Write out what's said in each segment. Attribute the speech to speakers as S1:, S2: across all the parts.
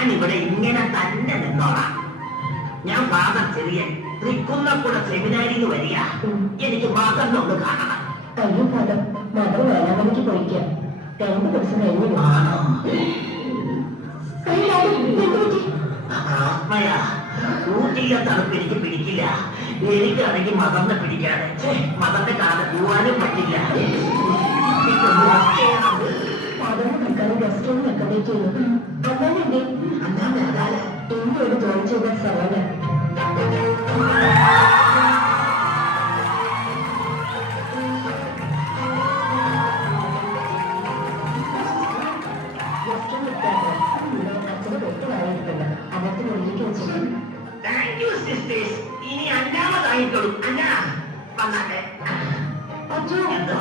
S1: ഞാൻ ഇവിടെ ഇങ്ങനെ തന്നെ നിന്നോളാം. ഞാൻ ഫാദർ ചെറിയൻ. തൃക്കുന്നക്കുട സെമിനാരിന് വരിക. എനിക്ക് മകനൊന്ന് കാണണം.
S2: അയ്യോ ഫാദർ വേലാമണിക്ക് പോയിക്കാം രണ്ട് ദിവസം കഴിഞ്ഞു?
S1: ആത്മയാ. ഊട്ടിയ തണുപ്പ് എനിക്ക് പിടിക്കില്ല. എനിക്കാണെങ്കിൽ മദറിനെ പിടിക്കാതെ. മതന്റെ മദറിനെ കാണാൻ പോവാനും പറ്റില്ല. rest
S2: നിൽക്കാതെ ഗസ്റ്റ് റൂം അക്കോമഡേറ്റ് ചെയ്യുന്നു അന്നാണെന്റെ
S1: അന്നാണ് അതാൽ
S2: എന്നോട് ജോയിൻ ചെയ്ത സ്ഥലമാണ് ഗസ്റ്റ് റൂം എത്താതെ അച്ഛന് വെട്ടുകാരായിട്ടുണ്ട് അകത്ത് മുറിയിലേക്ക് വെച്ചിട്ടുണ്ട്
S1: താങ്ക് യു സിസ്റ്റേഴ്സ് ഇനി അഞ്ചാമതായിട്ടുള്ളൂ അഞ്ചാ വന്നാട്ടെ.
S2: അച്ഛോ
S1: എന്തോ?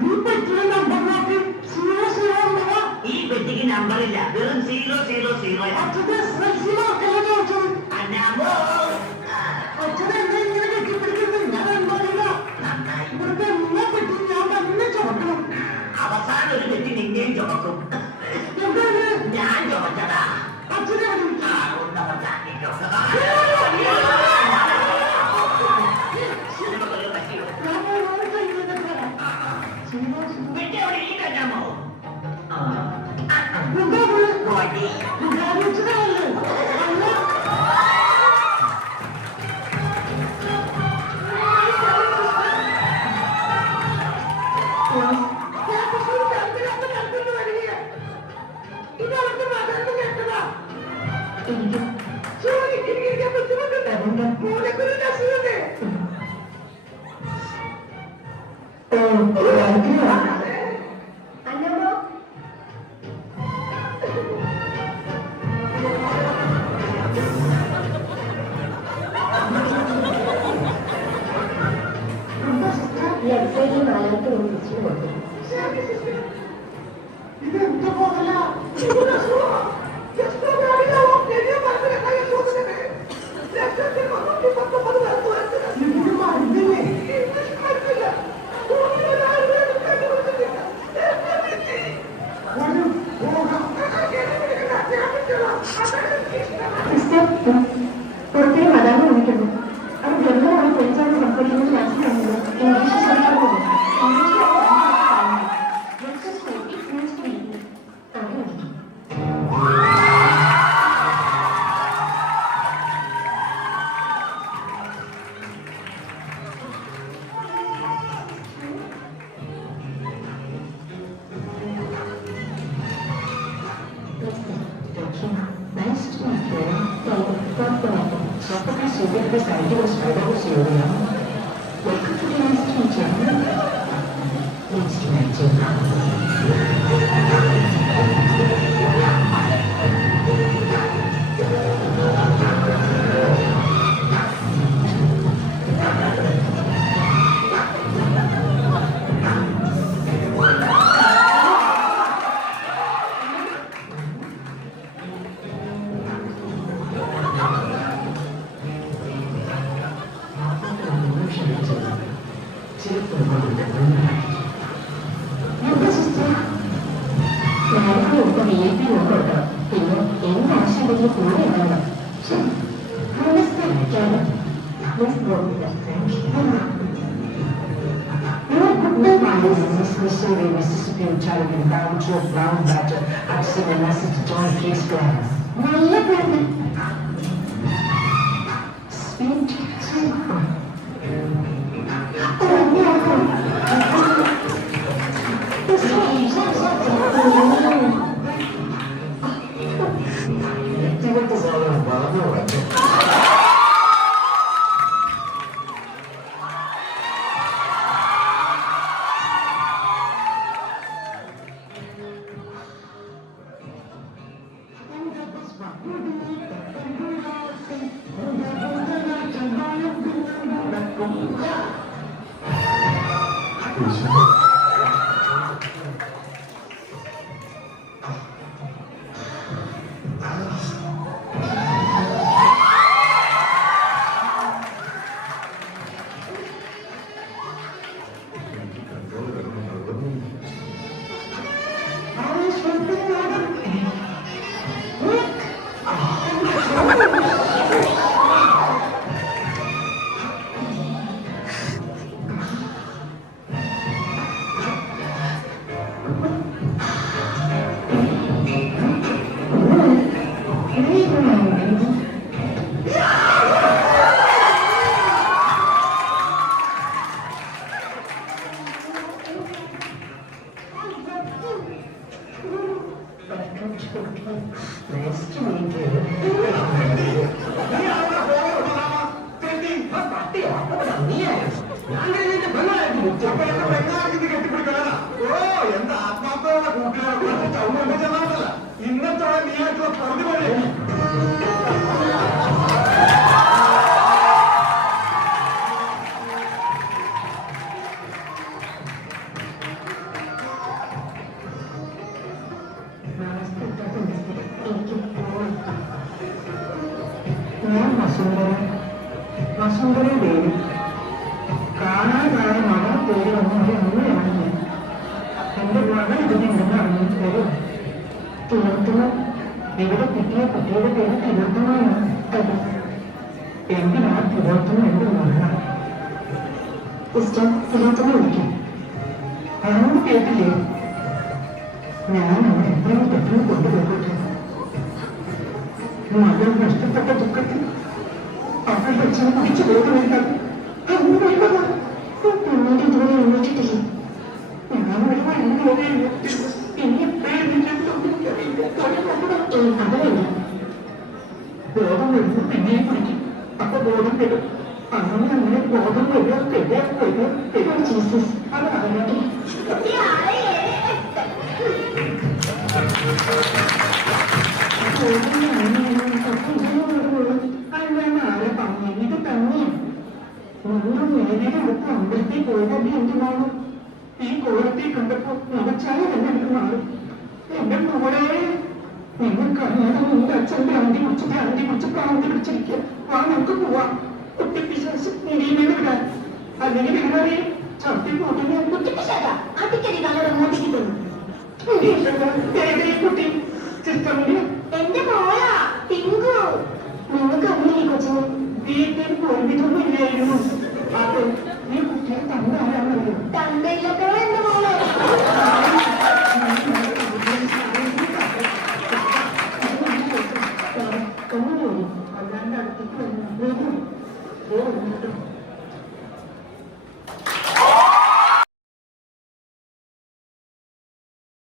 S2: ഈ പെട്ടിയുടെ നമ്പർ
S1: ഈ പെട്ടിക്ക് നമ്പറില്ല വെറും സീറോ സീറോ സീറോ അന്നാമോ Yeah, the same I
S2: like
S1: to
S2: do. Sure. Sure, this is good. You didn't come over 晚上，男士穿起来，要多穿。适合穿西装的夏天是白色系的。の式年中中古の部分 ഞാനിപ്പോ എടുത്ത വി ഐ പി ഉണ്ട് കേട്ടോ പിന്നെ എന്ത് ആവശ്യമുണ്ടെങ്കിലും കൂടെ ഉണ്ടാവണം നമസ്തേ carrot miss Gopika
S3: Missouri, Mississippi, Italian, brown chalk, brown batter, I've seen a message to join Case Grand.
S2: നല്ല പേര്
S3: Sweet, sweet. Thank you.
S4: Next మీకు
S3: ఎంత ಆತ್ಮಹತ್ಯೆ ಇನ್ನೊಂದು ನೀ ಪಡೆದು മകൾ പേര് വന്ന ഒരു അമ്മയാണ് ഞാൻ എന്റെ മകൾ ഇതിനുണ്ടെന്ന് അറിഞ്ഞു വരും തിലോത്തമ ഇവിടെ കിട്ടിയ കുട്ടിയുടെ പേര് തിലോത്തമാണ് അതെ എന്തിനാ തിലോത്തമ എന്റെ മകളാണ്
S2: സിസ്റ്റർ തിലോത്തമ വിളിക്കാം
S3: അതൊന്നും കേട്ടില്ലേ ഞാൻ അവനെ എത്രയും പെട്ടെന്ന് കൊണ്ടുപോകട്ടെ മകൾ നഷ്ടപ്പെട്ട ദുഃഖത്തിൽ വെച്ചാൽ കുടിച്ചു പോകുന്നില്ല ബോധം വരുമ്പോൾ പിന്നെയും കുടിക്കും അപ്പൊ ബോധം വരും അങ്ങനെ അങ്ങനെ ബോധം വരിക വരിക വരിക വരിക
S2: ജീസസ്
S3: അതാണ് ആരെ അമ്പലത്തിൽ എന്റെ എന്തിനാണ് ഈ കോലത്തെ കണ്ടപ്പോ നവച്ചായ തന്നെ എനിക്ക് മാറും. എന്റെ മോളെ നിങ്ങൾക്ക് അറിയാതെ നിന്റെ അച്ഛന്റെ ഭ്രാന്തി കുറിച്ച് ഭ്രാന്തി കുറിച്ച് പ്രാന്തി പിടിച്ചിരിക്കുക വാ നമുക്ക് പോവാം. കുട്ടി പിശാസ് നിരീമേട് വിടാൻ. അല്ലെങ്കിൽ നിങ്ങളെ ചത്തി കൂട്ടുന്ന
S2: കുട്ടിപ്പിശാചാ അടിക്കടി മോട്ടിക്ക് തന്നു
S3: കുട്ടി ചിത്രമില്ല
S2: എന്റെ മോളാ നിങ്ങൾക്ക് അറിയില്ലേ കൊച്ചിനെ?
S3: വീട്ടിൽ പോയിട്ടൊന്നും ഇല്ലായിരുന്നു.
S2: También
S3: lo que vendo